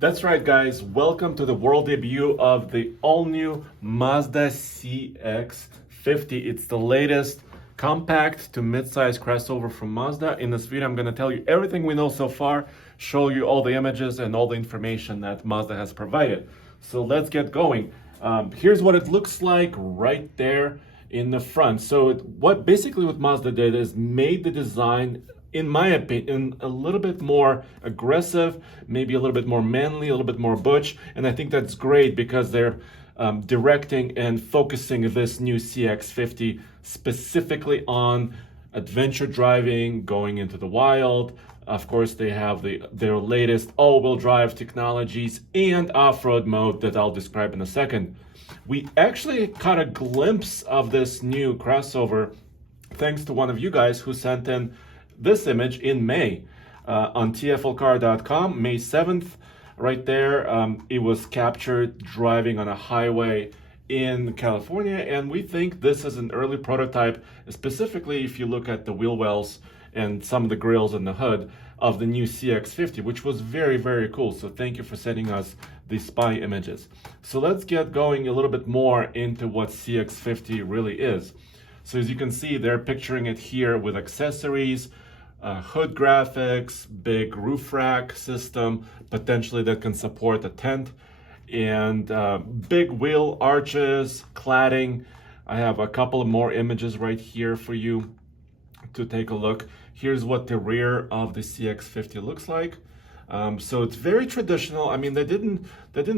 That's right, guys. Welcome to the world debut of the all-new Mazda CX-50. It's the latest compact to mid-size crossover from Mazda. In this video, I'm going to tell you everything we know so far, show you all the images and all the information that Mazda has provided. So let's get going. Here's what it looks like right there in the front. So what Mazda did is made the design, in my opinion, a little bit more aggressive, maybe a little bit more manly, a little bit more butch. And I think that's great because they're directing and focusing this new CX-50 specifically on adventure driving, going into the wild. Of course, they have their latest all-wheel drive technologies and off-road mode that I'll describe in a second. We actually caught a glimpse of this new crossover thanks to one of you guys who sent in this image in May on TFLcar.com, May 7th. Right there, it was captured driving on a highway in California, and we think this is an early prototype, specifically if you look at the wheel wells and some of the grills and the hood of the new CX-50, which was very, very cool. So thank you for sending us these spy images. So let's get going a little bit more into what CX-50 really is. So as you can see, they're picturing it here with accessories, hood graphics, big roof rack system, potentially that can support a tent, and big wheel arches, cladding. I have a couple of more images right here for you to take a look. Here's what the rear of the CX-50 looks like. So it's very traditional. I mean, they didn't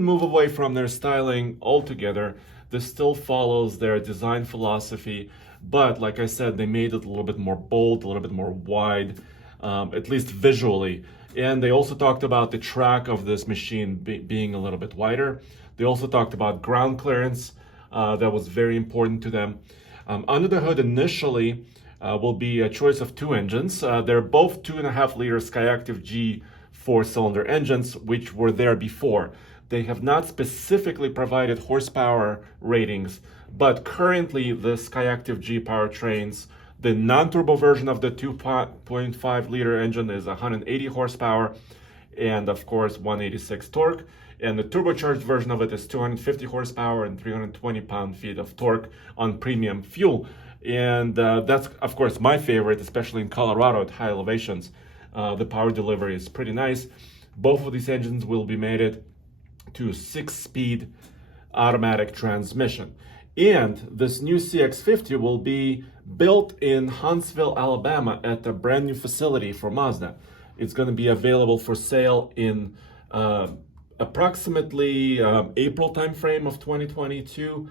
move away from their styling altogether. This still follows their design philosophy, but like I said, they made it a little bit more bold, a little bit more wide, at least visually. And they also talked about the track of this machine being a little bit wider. They also talked about ground clearance. That was very important to them. Under the hood initially will be a choice of two engines. They're both 2.5-liter Skyactiv G 4-cylinder engines, which were there before. They have not specifically provided horsepower ratings, but currently the Skyactiv G powertrains, the non-turbo version of the 2.5-liter engine is 180 horsepower and of course 186 torque, and the turbocharged version of it is 250 horsepower and 320 pound-feet of torque on premium fuel. And that's of course my favorite, especially in Colorado at high elevations. The power delivery is pretty nice. Both of these engines will be mated to 6-speed automatic transmission. And this new CX-50 will be built in Huntsville, Alabama at a brand new facility for Mazda. It's going to be available for sale in approximately April timeframe of 2022,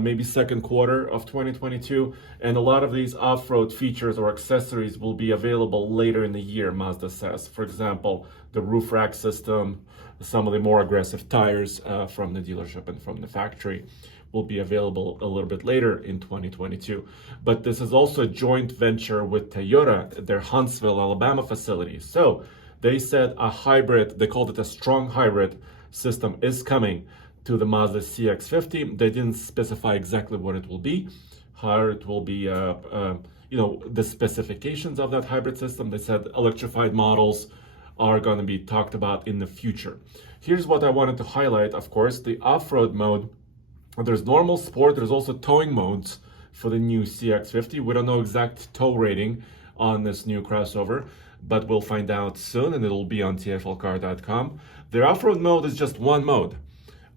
maybe second quarter of 2022. And a lot of these off-road features or accessories will be available later in the year, Mazda says. For example, the roof rack system, some of the more aggressive tires from the dealership and from the factory will be available a little bit later in 2022. But this is also a joint venture with Toyota, their Huntsville, Alabama facility. So they said a hybrid, they called it a strong hybrid system, is coming to the Mazda CX-50. They didn't specify exactly what it will be, how it will be, the specifications of that hybrid system. They said electrified models are going to be talked about in the future. Here's what I wanted to highlight, of course, the off-road mode. There's normal, sport, there's also towing modes for the new CX-50. We don't know exact tow rating on this new crossover, but we'll find out soon, and it'll be on TFLcar.com. Their off-road mode is just one mode,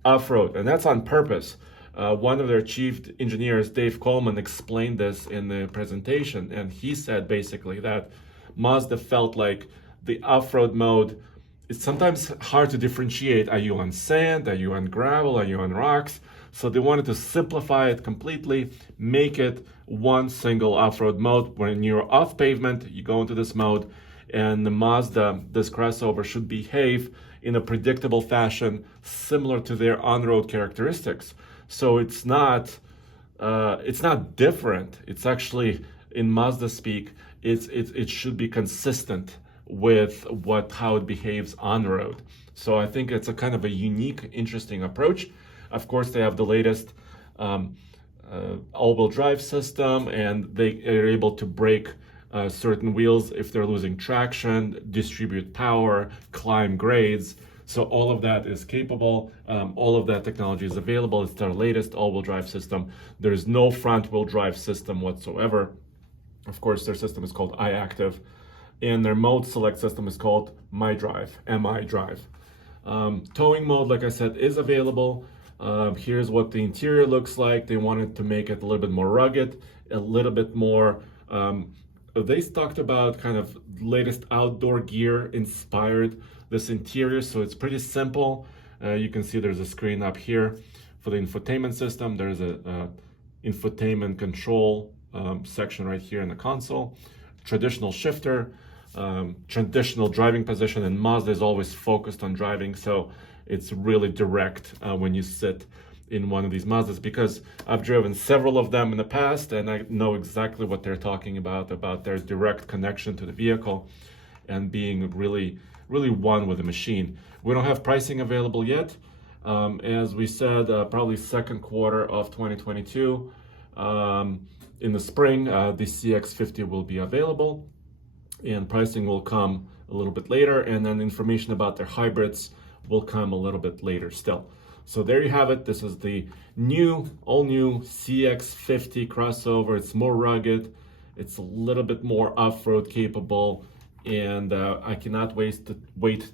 off-road, and that's on purpose. One of their chief engineers, Dave Coleman, explained this in the presentation, and he said basically that Mazda felt like the off-road mode, it's sometimes hard to differentiate. Are you on sand? Are you on gravel? Are you on rocks? So they wanted to simplify it completely, make it one single off-road mode. When you're off pavement, you go into this mode, and the Mazda, this crossover, should behave in a predictable fashion similar to their on-road characteristics. So it's not different. It's actually, in Mazda speak, it should be consistent with how it behaves on road. So I think it's a kind of a unique, interesting approach. Of course, they have the latest all-wheel drive system, and they are able to brake certain wheels if they're losing traction, distribute power, climb grades. So all of that is capable. All of that technology is available. It's their latest all-wheel drive system. There's no front-wheel drive system whatsoever. Of course, their system is called iActive, and their mode select system is called MiDrive, M-I-Drive. Towing mode, like I said, is available. Here's what the interior looks like. They wanted to make it a little bit more rugged, a little bit more. They talked about kind of latest outdoor gear inspired this interior, so it's pretty simple. You can see there's a screen up here for the infotainment system. There's a infotainment control section right here in the console. Traditional shifter, traditional driving position, and Mazda is always focused on driving, so it's really direct when you sit in one of these Mazdas, because I've driven several of them in the past and I know exactly what they're talking about their direct connection to the vehicle and being really one with the machine. We don't have pricing available yet. As we said, probably second quarter of 2022. In the spring, the CX-50 will be available and pricing will come a little bit later, and then information about their hybrids will come a little bit later still. So there you have it. This is the all new CX-50 crossover. It's more rugged. It's a little bit more off-road capable, and I cannot wait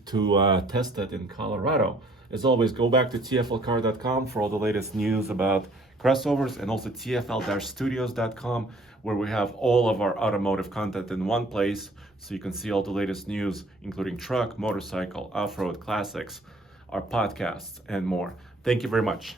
to test it in Colorado. As always, go back to tflcar.com for all the latest news about crossovers, and also tfl-studios.com, where we have all of our automotive content in one place, so you can see all the latest news, including truck, motorcycle, off-road, classics, our podcasts, and more. Thank you very much.